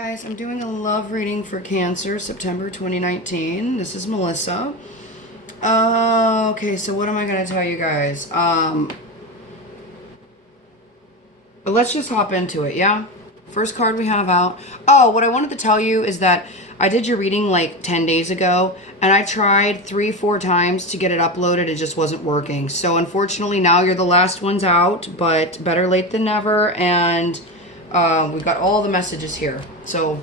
Guys, I'm doing a love reading for Cancer, September 2019. This is Melissa. Okay, so what am I going to tell you guys? But let's just hop into it, yeah? First card we have out. Oh, what I wanted to tell you is that I did your reading like 10 days ago, and I tried 3-4 times to get it uploaded. It just wasn't working. So unfortunately, now you're the last ones out, but better late than never, and we've got all the messages here. So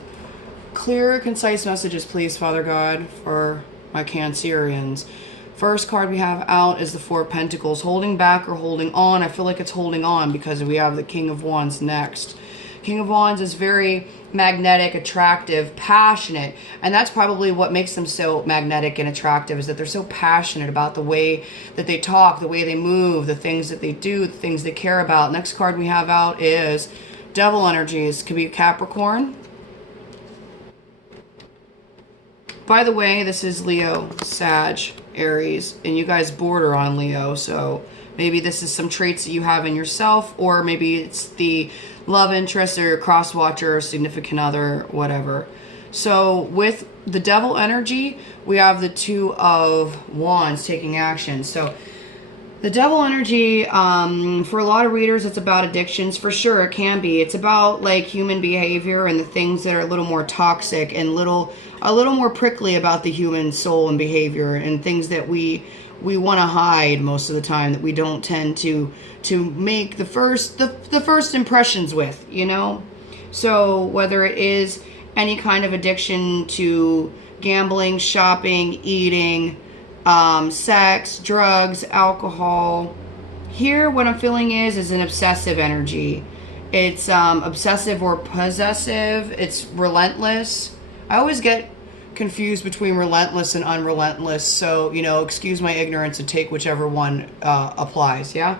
clear, concise messages, please, Father God, for my Cancerians. First card we have out is the Four of Pentacles. Holding back or holding on. I feel like it's holding on because we have the King of Wands next. King of Wands is very magnetic, attractive, passionate. And that's probably what makes them so magnetic and attractive, is that they're so passionate about the way that they talk, the way they move, the things that they do, the things they care about. Next card we have out is Devil energies. Could be Capricorn. By the way, this is Leo, Sag, Aries, and you guys border on Leo, so maybe this is some traits that you have in yourself, or maybe it's the love interest or your cross watcher or significant other, whatever. So with the Devil energy, we have the Two of Wands taking action. So the Devil energy, for a lot of readers, it's about addictions. For sure, it can be. It's about like human behavior and the things that are a little more toxic and a little more prickly about the human soul and behavior, and things that we want to hide most of the time, that we don't tend to make the first impressions with, you know. So whether it is any kind of addiction to gambling, shopping, eating, sex, drugs, alcohol. Here, what I'm feeling is an obsessive energy. It's obsessive or possessive. It's relentless. I always get confused between relentless and unrelentless. So, you know, excuse my ignorance and take whichever one applies, yeah?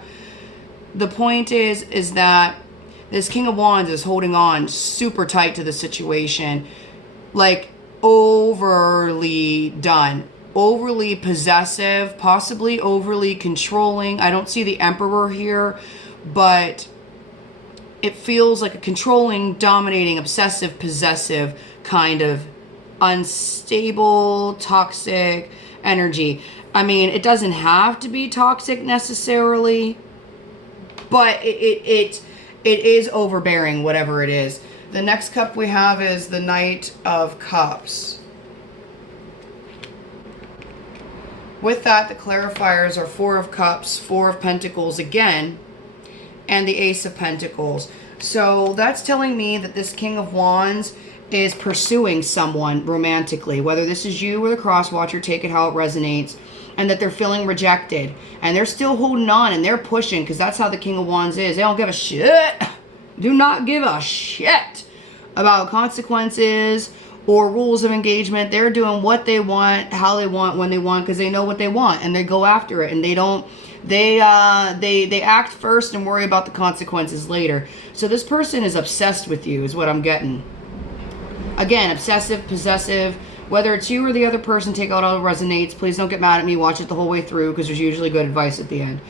The point is that this King of Wands is holding on super tight to the situation. Like, overly done. Overly possessive, possibly overly controlling. I don't see the Emperor here, but it feels like a controlling, dominating, obsessive, possessive kind of unstable, toxic energy. I mean, it doesn't have to be toxic necessarily, but it is overbearing, whatever it is. The next cup we have is the Knight of Cups. With that, the clarifiers are Four of Cups, Four of Pentacles again, and the Ace of Pentacles. So that's telling me that this King of Wands is pursuing someone romantically, whether this is you or the cross watcher, take it how it resonates, and that they're feeling rejected. And they're still holding on and they're pushing, because that's how the King of Wands is. They don't give a shit. Do not give a shit about consequences or rules of engagement. They're doing what they want, how they want, when they want, because they know what they want, and they go after it, and they don't, they act first and worry about the consequences later. So this person is obsessed with you, is what I'm getting. Again, obsessive, possessive, whether it's you or the other person, take out all it resonates. Please don't get mad at me. Watch it the whole way through, because there's usually good advice at the end.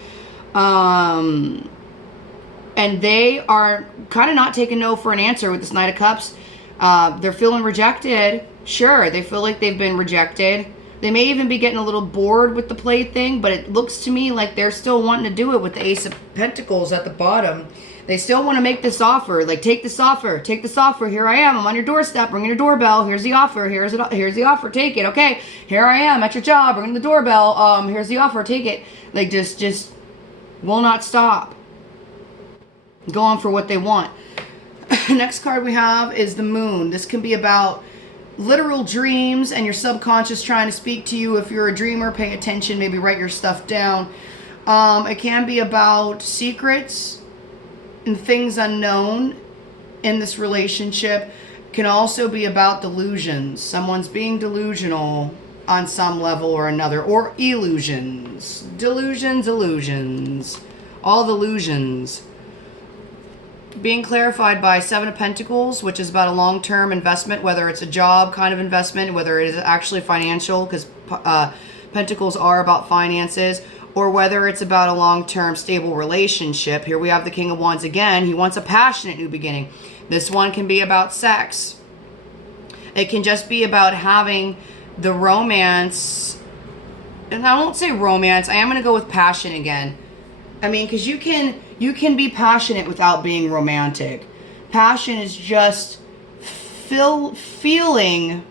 And they are kind of not taking no for an answer with this Knight of Cups. They're feeling rejected. Sure, they feel like they've been rejected. They may even be getting a little bored with the plaything, but it looks to me like they're still wanting to do it with the Ace of Pentacles at the bottom. They still want to make this offer. Like, take this offer. Take this offer. Here I am. I'm on your doorstep. Ringing your doorbell. Here's the offer. Here's the offer. Take it. Okay. Here I am at your job. Ringing the doorbell. Here's the offer. Take it. Like, just will not stop. Go on for what they want. Next card we have is the Moon. This can be about literal dreams and your subconscious trying to speak to you. If you're a dreamer, pay attention. Maybe write your stuff down. It can be about secrets and things unknown in this relationship. It can also be about delusions. Someone's being delusional on some level or another, or illusions. Delusions, illusions. All illusions. Being clarified by Seven of Pentacles, which is about a long-term investment, whether it's a job kind of investment, whether it is actually financial, because Pentacles are about finances, or whether it's about a long-term stable relationship. Here we have the King of Wands again. He wants a passionate new beginning. This one can be about sex. It can just be about having the romance, and I won't say romance, I am going to go with passion again. I mean, because you can be passionate without being romantic. Passion is just feeling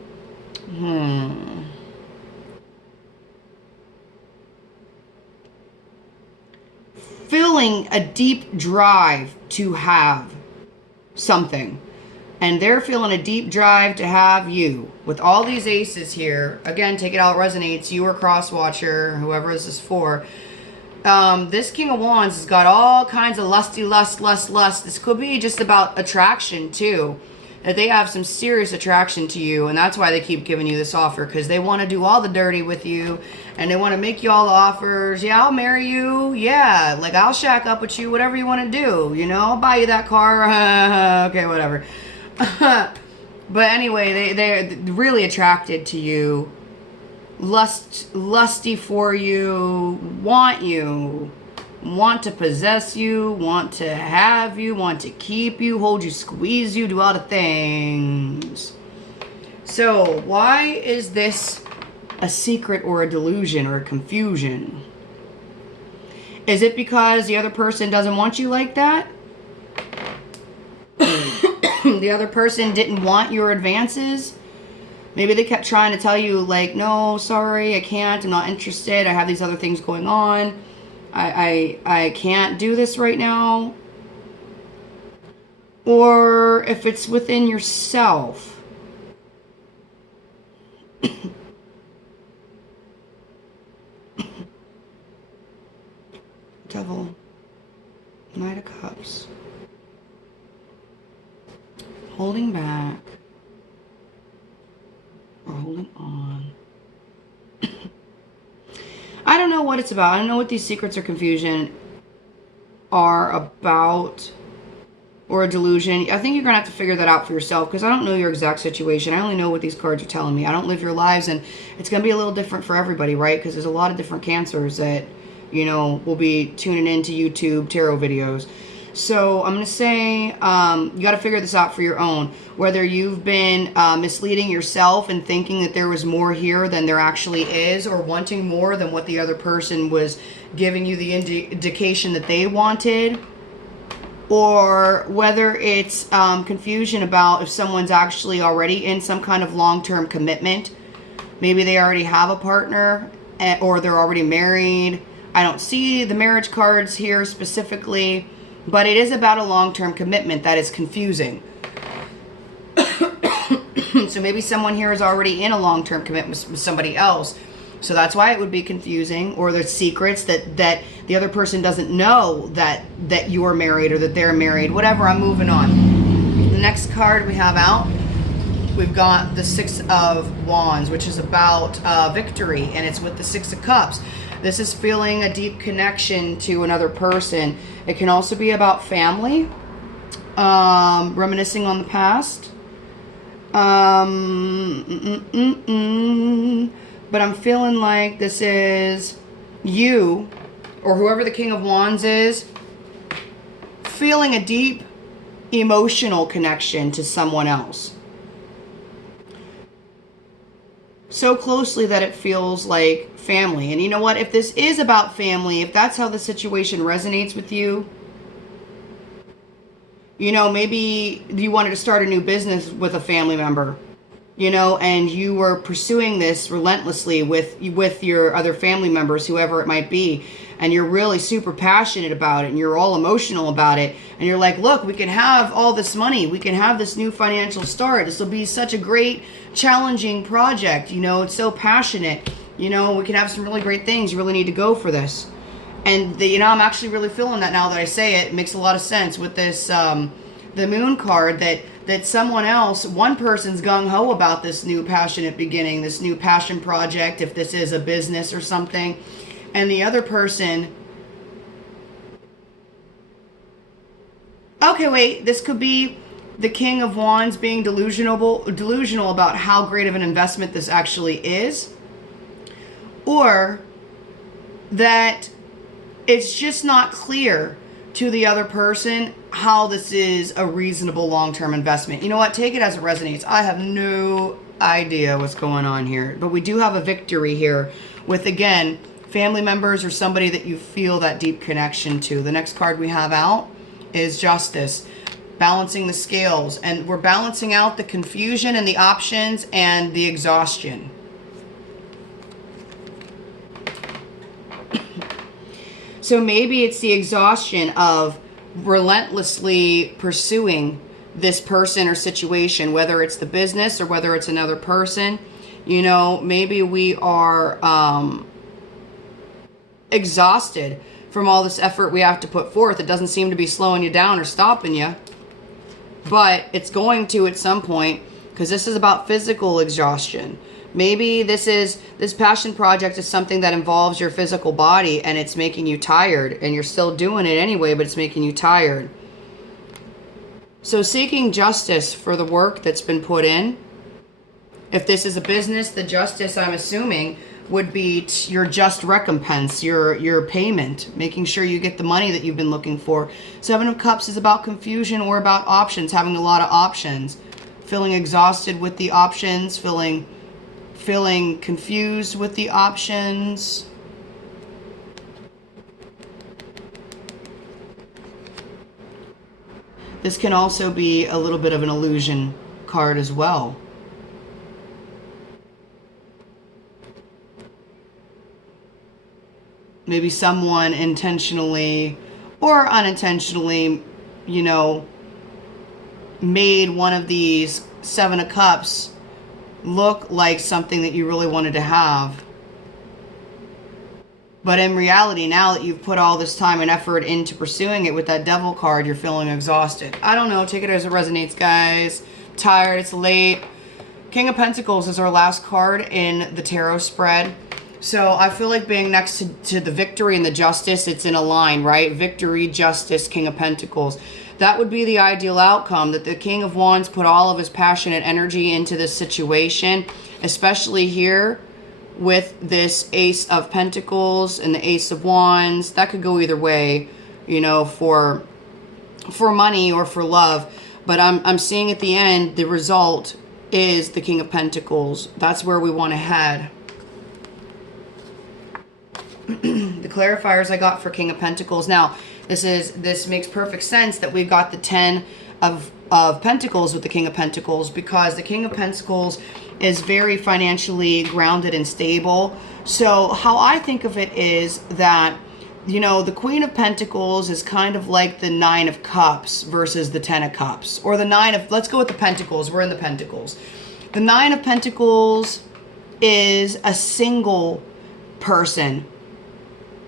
feeling a deep drive to have something. And they're feeling a deep drive to have you. With all these aces here, again, take it how it resonates, you or cross watcher, whoever this is for. This King of Wands has got all kinds of lust. This could be just about attraction too. That they have some serious attraction to you, and that's why they keep giving you this offer, because they want to do all the dirty with you, and they want to make you all the offers. Yeah, I'll marry you. Yeah, like I'll shack up with you, whatever you want to do. You know, I'll buy you that car. Okay, whatever. But anyway, they're really attracted to you. Lusty for you, want to possess you, want to have you, want to keep you, hold you, squeeze you, do all the things. So why is this a secret or a delusion or a confusion? Is it because the other person doesn't want you like that? The other person didn't want your advances? Maybe they kept trying to tell you, like, no, sorry, I can't, I'm not interested, I have these other things going on, I can't do this right now. Or if it's within yourself. Devil, Knight of Cups, holding back. Or holding on. I don't know what it's about. I don't know what these secrets or confusion are about, or a delusion. I think you're going to have to figure that out for yourself, because I don't know your exact situation. I only know what these cards are telling me. I don't live your lives, and it's going to be a little different for everybody, right? Because there's a lot of different cancers that, you know, will be tuning into YouTube tarot videos. So I'm going to say you got to figure this out for your own. Whether you've been misleading yourself and thinking that there was more here than there actually is, or wanting more than what the other person was giving you the indication that they wanted. Or whether it's confusion about if someone's actually already in some kind of long-term commitment. Maybe they already have a partner, or they're already married. I don't see the marriage cards here specifically. But it is about a long-term commitment that is confusing. So maybe someone here is already in a long-term commitment with somebody else. So that's why it would be confusing. Or there's secrets that the other person doesn't know that you're married or that they're married. Whatever, I'm moving on. The next card we have out, we've got the Six of Wands, which is about victory. And it's with the Six of Cups. This is feeling a deep connection to another person. It can also be about family, reminiscing on the past. But I'm feeling like this is you, or whoever the King of Wands is, feeling a deep emotional connection to someone else. So closely that it feels like family. And you know what? If this is about family, if that's how the situation resonates with you, you know, maybe you wanted to start a new business with a family member, you know, and you were pursuing this relentlessly with your other family members, whoever it might be, and you're really super passionate about it, and you're all emotional about it, and you're like, look, we can have all this money, we can have this new financial start, this will be such a great, challenging project, you know, it's so passionate, you know, we can have some really great things, you really need to go for this. And, you know, I'm actually really feeling that now that I say it. It makes a lot of sense with this, the Moon card, that someone else, one person's gung-ho about this new passionate beginning, this new passion project, if this is a business or something, and the other person, okay, wait, this could be the King of Wands being delusional about how great of an investment this actually is, or that it's just not clear to the other person how this is a reasonable long-term investment. You know what? Take it as it resonates. I have no idea what's going on here. But we do have a victory here with, again, family members or somebody that you feel that deep connection to. The next card we have out is Justice. Balancing the scales. And we're balancing out the confusion and the options and the exhaustion. So maybe it's the exhaustion of relentlessly pursuing this person or situation, whether it's the business or whether it's another person. You know, maybe we are exhausted from all this effort we have to put forth. It doesn't seem to be slowing you down or stopping you. But it's going to at some point, because this is about physical exhaustion. Maybe this passion project is something that involves your physical body and it's making you tired, and you're still doing it anyway, but it's making you tired. So seeking justice for the work that's been put in. If this is a business, the justice, I'm assuming, would be your just recompense, your payment, making sure you get the money that you've been looking for. Seven of Cups is about confusion or about options, having a lot of options, feeling exhausted with the options, feeling confused with the options. This can also be a little bit of an illusion card as well. Maybe someone intentionally or unintentionally, you know, made one of these Seven of Cups look like something that you really wanted to have. But in reality, now that you've put all this time and effort into pursuing it with that Devil card, you're feeling exhausted. I don't know. Take it as it resonates, guys. Tired. It's late. King of Pentacles is our last card in the tarot spread. So I feel like being next to the victory and the justice, it's in a line, right? Victory, justice, King of Pentacles. That would be the ideal outcome, that the King of Wands put all of his passionate energy into this situation, especially here with this Ace of Pentacles and the Ace of Wands. That could go either way, you know, for money or for love. But I'm seeing at the end, the result is the King of Pentacles. That's where we want to head. The clarifiers I got for King of Pentacles. Now, this makes perfect sense that we've got the 10 of Pentacles with the King of Pentacles, because the King of Pentacles is very financially grounded and stable. So how I think of it is that, you know, the Queen of Pentacles is kind of like the 9 of Cups versus the 10 of Cups, or the 9 of, let's go with the Pentacles. We're in the Pentacles. The 9 of Pentacles is a single person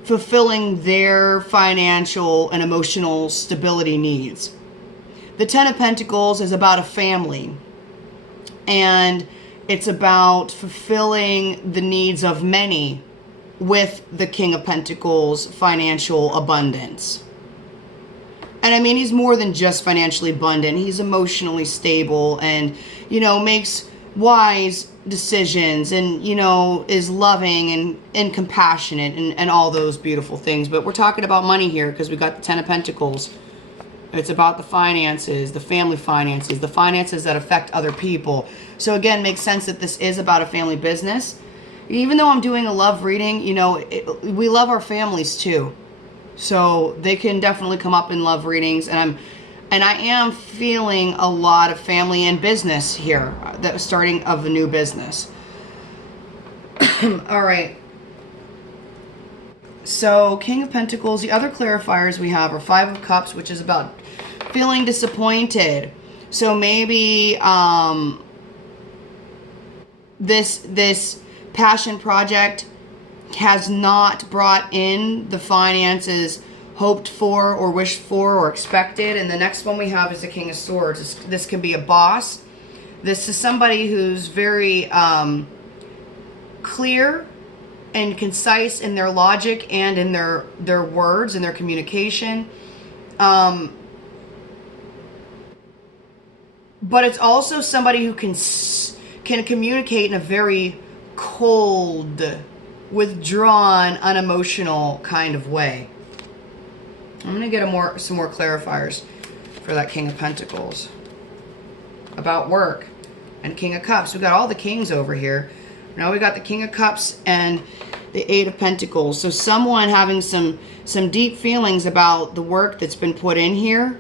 fulfilling their financial and emotional stability needs. The 10 of Pentacles is about a family, and it's about fulfilling the needs of many with the King of Pentacles' financial abundance. And I mean, he's more than just financially abundant. He's emotionally stable and, you know, makes wise decisions and, you know, is loving and compassionate and all those beautiful things. But we're talking about money here because we got the 10 of Pentacles. It's about the finances, the family finances, the finances that affect other people. So again, makes sense that this is about a family business. Even though I'm doing a love reading, you know, we love our families too. So they can definitely come up in love readings, and I am feeling a lot of family and business here, the starting of a new business. All right. So King of Pentacles, the other clarifiers we have are 5 of Cups, which is about feeling disappointed. So maybe this passion project has not brought in the finances hoped for or wished for or expected. And the next one we have is the King of Swords. This can be a boss. This is somebody who's very clear and concise in their logic and in their words and their communication. But it's also somebody who can communicate in a very cold, withdrawn, unemotional kind of way. I'm going to get some more clarifiers for that King of Pentacles. About work. And King of Cups. We got all the kings over here. Now we got the King of Cups and the Eight of Pentacles. So someone having some deep feelings about the work that's been put in here.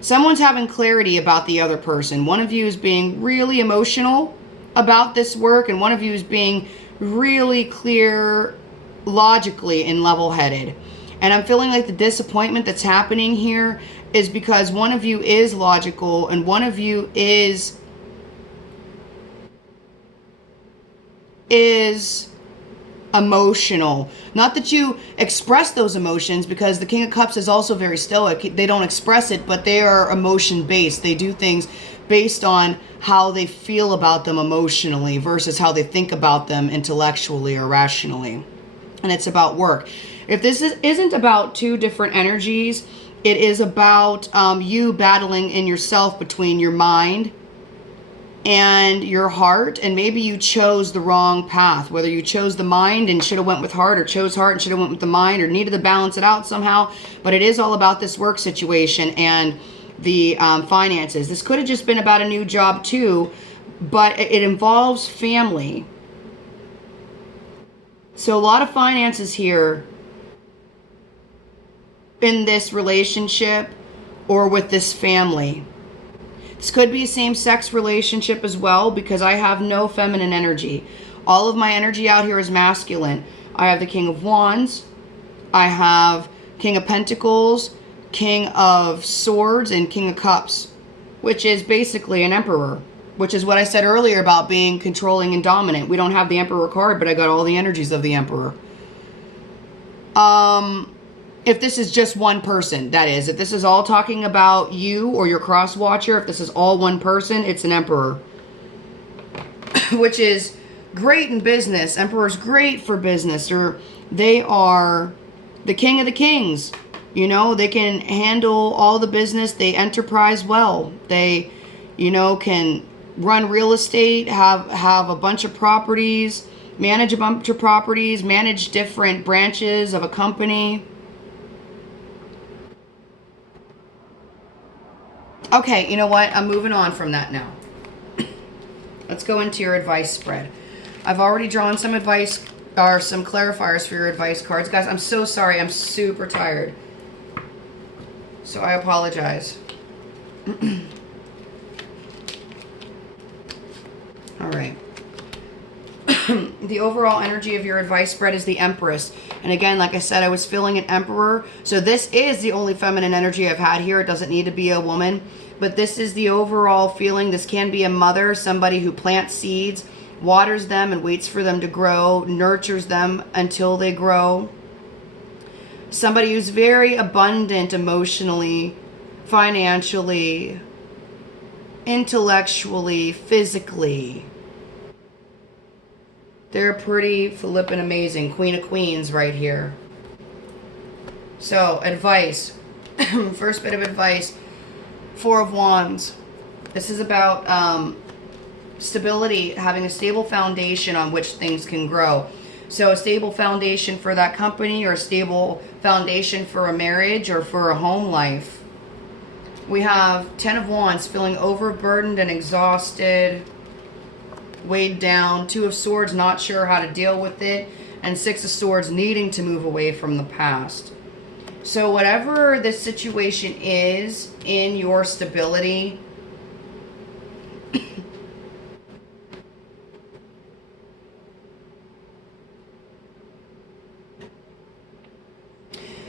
Someone's having clarity about the other person. One of you is being really emotional about this work, and one of you is being really clear logically and level-headed. And I'm feeling like the disappointment that's happening here is because one of you is logical and one of you is emotional. Not that you express those emotions, because the King of Cups is also very stoic. They don't express it, but they are emotion-based. They do things based on how they feel about them emotionally versus how they think about them intellectually or rationally. And it's about work. If this isn't about two different energies, it is about you battling in yourself between your mind and your heart, and maybe you chose the wrong path. Whether you chose the mind and should have went with heart, or chose heart and should have went with the mind, or needed to balance it out somehow. But it is all about this work situation and the finances. This could have just been about a new job too, but it involves family. So a lot of finances here in this relationship or with this family. This could be a same-sex relationship as well, because I have no feminine energy. All of my energy out here is masculine. I have the King of Wands. I have King of Pentacles, King of Swords, and King of Cups, which is basically an Emperor, which is what I said earlier about being controlling and dominant. We don't have the Emperor card, but I got all the energies of the Emperor. If this is just one person, that is. If this is all talking about you or your cross watcher, if this is all one person, it's an Emperor. Which is great in business. Emperor's great for business. They are the king of the kings. You know, they can handle all the business. They enterprise well. They, you know, can run real estate, have a bunch of properties, manage a bunch of properties, manage different branches of a company. Okay, you know what? I'm moving on from that now. Let's go into your advice spread. I've already drawn some advice, or some clarifiers for your advice cards. Guys, I'm so sorry. I'm super tired. So I apologize. All right. The overall energy of your advice spread is the Empress. And again, like I said, I was feeling an Emperor. So this is the only feminine energy I've had here. It doesn't need to be a woman. But this is the overall feeling. This can be a mother, somebody who plants seeds, waters them and waits for them to grow, nurtures them until they grow. Somebody who's very abundant emotionally, financially, intellectually, physically. They're pretty flippin' amazing. Queen of Queens right here. So, advice. First bit of advice. Four of Wands. This is about stability, having a stable foundation on which things can grow. So a stable foundation for that company, or a stable foundation for a marriage or for a home life. We have Ten of Wands, feeling overburdened and exhausted, weighed down. Two of Swords, not sure how to deal with it. And Six of Swords, needing to move away from the past. So whatever the situation is in your stability,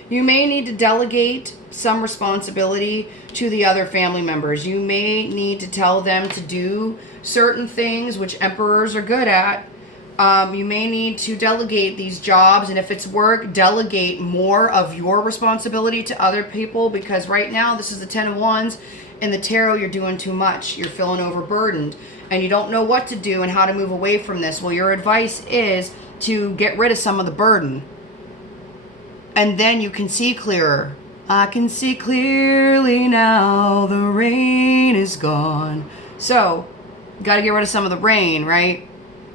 you may need to delegate some responsibility to the other family members. You may need to tell them to do certain things, which Emperors are good at. You may need to delegate these jobs, and if it's work, delegate more of your responsibility to other people, because right now this is the Ten of Wands. In the tarot, you're doing too much. You're feeling overburdened, and you don't know what to do and how to move away from this. Well, your advice is to get rid of some of the burden, and then you can see clearer. I can see clearly now, the rain is gone. So, got to get rid of some of the rain, right?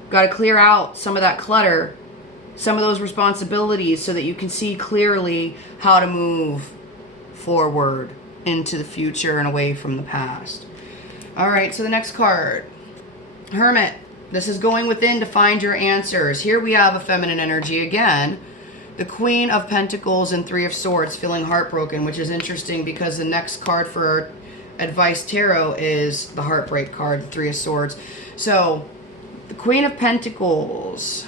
Got to clear out some of that clutter some of those responsibilities so that you can see clearly how to move forward into the future and away from the past. All right, so the next card, Hermit. This is going within to find your answers. Here we have a feminine energy again. The Queen of Pentacles and Three of Swords, feeling heartbroken, which is interesting because the next card for Advice Tarot is the Heartbreak card, the Three of Swords. So, the Queen of Pentacles,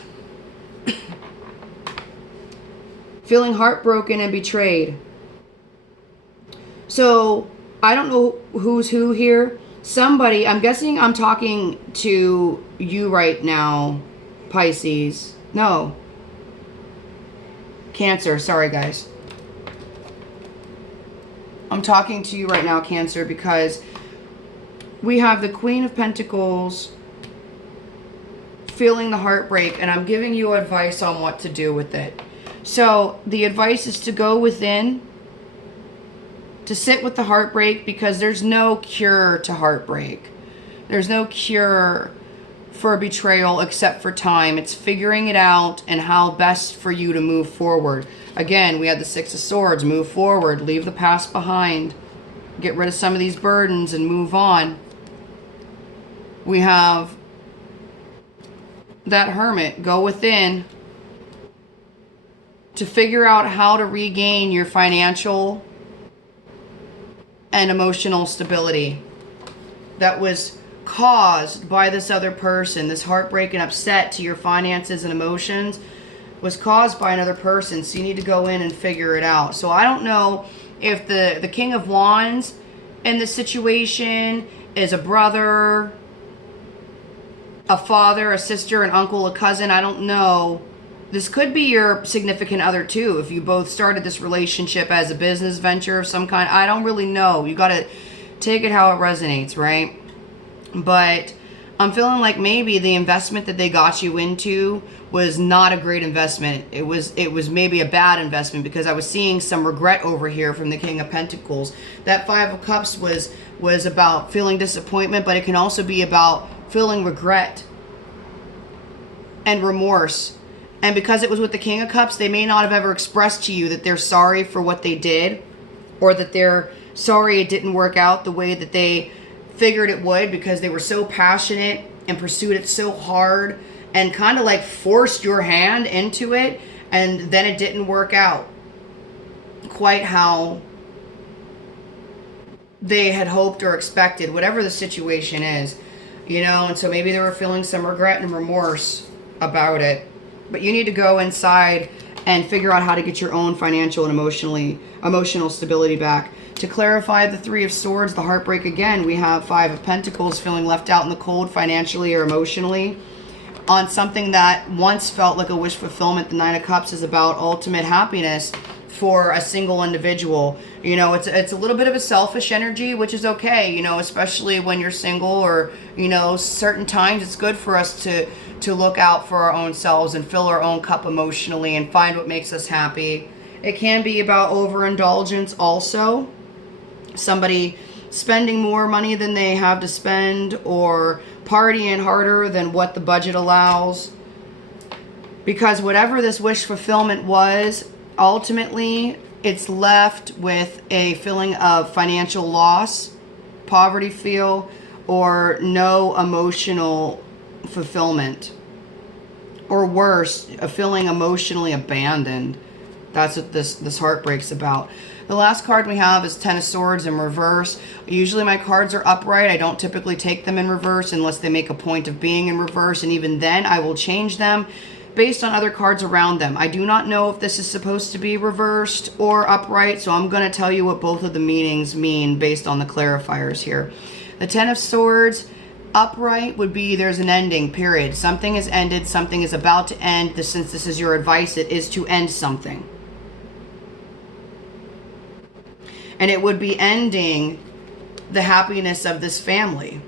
feeling heartbroken and betrayed. So, I don't know who's who here. Somebody, I'm guessing I'm talking to you right now, Pisces. No. Cancer, sorry guys. I'm talking to you right now, Cancer, because we have the Queen of Pentacles feeling the heartbreak, and I'm giving you advice on what to do with it. So the advice is to go within, to sit with the heartbreak, because there's no cure to heartbreak. There's no cure for betrayal except for time. It's figuring it out and how best for you to move forward. Again, we had the Six of Swords. Move forward. Leave the past behind. Get rid of some of these burdens and move on. We have that Hermit. Go within to figure out how to regain your financial and emotional stability that was caused by this other person. This heartbreak and upset to your finances and emotions was caused by another person, so you need to go in and figure it out. So I don't know if the King of Wands in this situation is a brother, a father, a sister, an uncle, a cousin. I don't know. This could be your significant other too, if you both started this relationship as a business venture of some kind. I don't really know. You got to take it how it resonates, right? But I'm feeling like maybe the investment that they got you into was not a great investment. It was maybe a bad investment, because I was seeing some regret over here from the King of Pentacles. That Five of Cups was about feeling disappointment, but it can also be about feeling regret and remorse. And because it was with the King of Cups, they may not have ever expressed to you that they're sorry for what they did, or that they're sorry it didn't work out the way that they figured it would, because they were so passionate and pursued it so hard and kind of like forced your hand into it, and then it didn't work out quite how they had hoped or expected, whatever the situation is, you know. And so maybe they were feeling some regret and remorse about it. But you need to go inside and figure out how to get your own financial and emotional stability back. To clarify the Three of Swords, the heartbreak again, we have Five of Pentacles, feeling left out in the cold financially or emotionally on something that once felt like a wish fulfillment. The Nine of Cups is about ultimate happiness for a single individual. You know, it's a little bit of a selfish energy, which is okay, you know, especially when you're single, or, you know, certain times it's good for us to look out for our own selves and fill our own cup emotionally and find what makes us happy. It can be about overindulgence also. Somebody spending more money than they have to spend, or partying harder than what the budget allows. Because whatever this wish fulfillment was, ultimately it's left with a feeling of financial loss, poverty feel, or no emotional fulfillment. Or worse, a feeling emotionally abandoned. That's what this heartbreak's about. The last card we have is Ten of Swords in reverse. Usually my cards are upright. I don't typically take them in reverse unless they make a point of being in reverse. And even then, I will change them based on other cards around them. I do not know if this is supposed to be reversed or upright, so I'm going to tell you what both of the meanings mean based on the clarifiers here. The Ten of Swords, upright, would be there's an ending, period. Something is ended, something is about to end. Since this is your advice, it is to end something. And it would be ending the happiness of this family.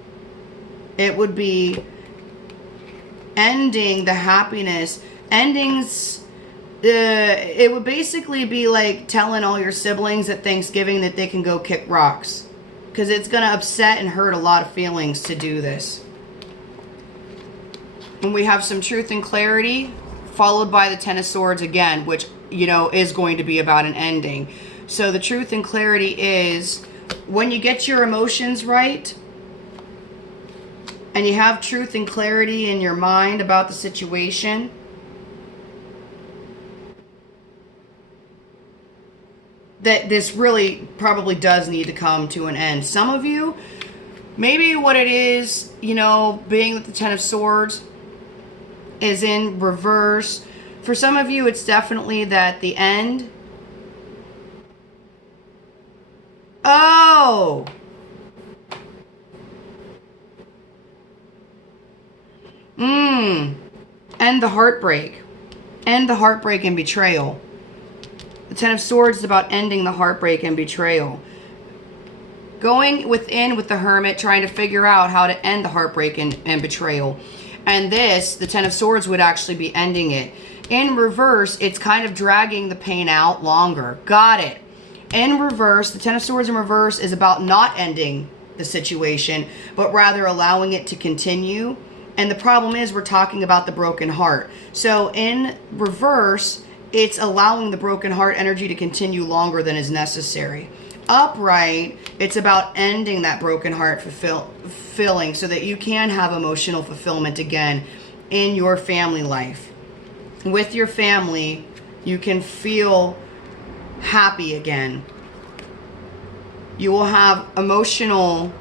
It would be ending the happiness. Endings, it would basically be like telling all your siblings at Thanksgiving that they can go kick rocks. Because it's going to upset and hurt a lot of feelings to do this. When we have some truth and clarity followed by the Ten of Swords again, which, you know, is going to be about an ending. So the truth and clarity is, when you get your emotions right and you have truth and clarity in your mind about the situation, that this really probably does need to come to an end. Some of you, maybe what it is, you know, being that the Ten of Swords is in reverse, for some of you it's definitely that the end. Oh! End the heartbreak. End the heartbreak and betrayal. The Ten of Swords is about ending the heartbreak and betrayal. Going within with the Hermit, trying to figure out how to end the heartbreak and betrayal. And this, the Ten of Swords, would actually be ending it. In reverse, it's kind of dragging the pain out longer. Got it. In reverse, the Ten of Swords in reverse is about not ending the situation, but rather allowing it to continue. And the problem is, we're talking about the broken heart. So in reverse, it's allowing the broken heart energy to continue longer than is necessary. Upright, it's about ending that broken heart fulfilling so that you can have emotional fulfillment again in your family life. With your family, you can feel happy again. You will have emotional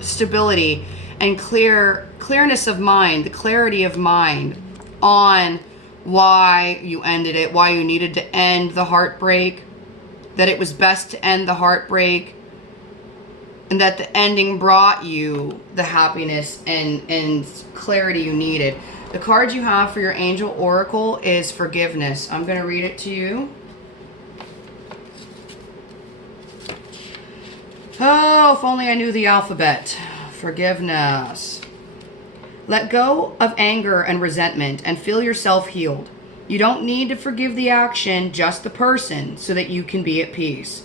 stability and clearness of mind, the clarity of mind on why you ended it, why you needed to end the heartbreak, that it was best to end the heartbreak, and that the ending brought you the happiness and clarity you needed. The card you have for your angel oracle is forgiveness. I'm going to read it to you. Oh, if only I knew the alphabet. Forgiveness. Let go of anger and resentment and feel yourself healed. You don't need to forgive the action, just the person, so that you can be at peace.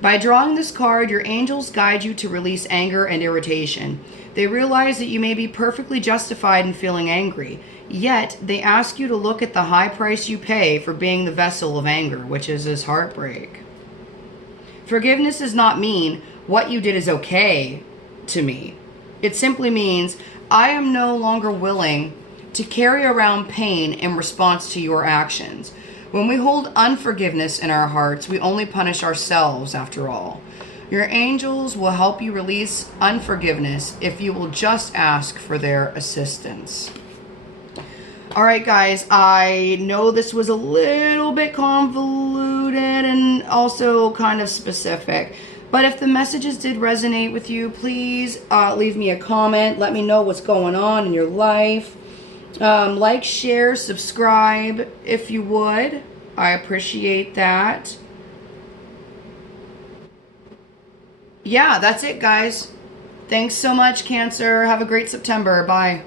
By drawing this card, your angels guide you to release anger and irritation. They realize that you may be perfectly justified in feeling angry, yet they ask you to look at the high price you pay for being the vessel of anger, which is this heartbreak. Forgiveness does not mean what you did is okay to me. It simply means I am no longer willing to carry around pain in response to your actions. When we hold unforgiveness in our hearts, we only punish ourselves after all. Your angels will help you release unforgiveness if you will just ask for their assistance. All right, guys, I know this was a little bit convoluted and also kind of specific. But if the messages did resonate with you, please leave me a comment. Let me know what's going on in your life. Like, share, subscribe if you would. I appreciate that. Yeah, that's it, guys. Thanks so much, Cancer. Have a great September. Bye.